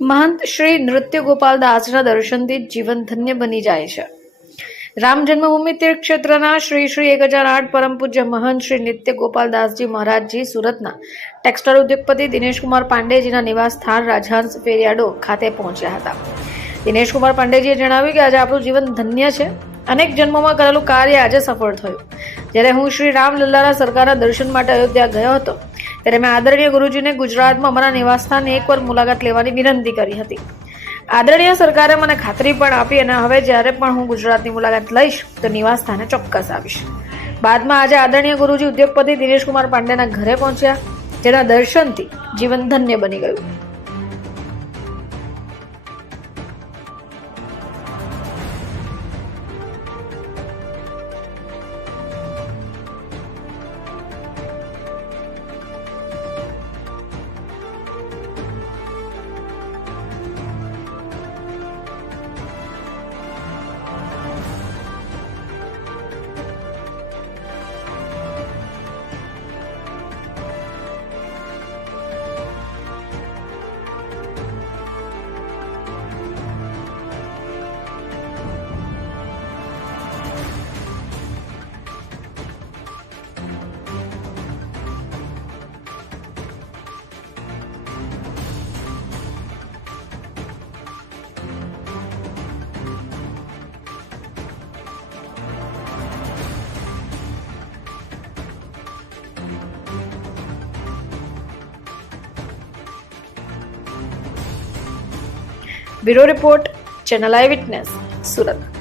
મહંત શ્રી નૃત્ય ગોપાલ દાસના દર્શનથી જીવન ધન્ય બની જાય છે. રામ જન્મભૂમિ તીર્થ ક્ષેત્રના શ્રી શ્રી 1008 પરમ પૂજ્ય મહંત શ્રી નિત્ય ગોપાલ દાસજી મહારાજજી સુરતના ટેક્સટાઇલ ઉદ્યોગપતિ દિનેશકુમાર પાંડેજીના નિવાસ સ્થાન રાજહંસ ફેરિયાડો ખાતે પહોંચ્યા હતા. દિનેશકુમાર પાંડેજીએ જણાવ્યું કે આજે આપણું જીવન ધન્ય છે. અનેક જન્મોમાં કરેલું કાર્ય આજે સફળ થયું. જ્યારે હું શ્રી રામલલ્લાના સરકારના દર્શન માટે અયોધ્યા ગયો હતો ત્યારે મેં આદરણીય ગુરુજીને ગુજરાતમાં અમારા નિવાસસ્થાનની એકવાર મુલાકાત લેવાની વિનંતી કરી હતી. આદરણીય સરકારે મને ખાતરી પણ આપી અને હવે જ્યારે પણ હું ગુજરાતની મુલાકાત લઈશ તો નિવાસ સ્થાને ચોક્કસ આવીશ. બાદમાં આજે આદરણીય ગુરુજી ઉદ્યોગપતિ દિનેશકુમાર પાંડેના ઘરે પહોંચ્યા, જેના દર્શનથી જીવન ધન્ય બની ગયું. બ્યુરો રિપોર્ટ, ચેનલ આઈ વિટનેસ, સુરત.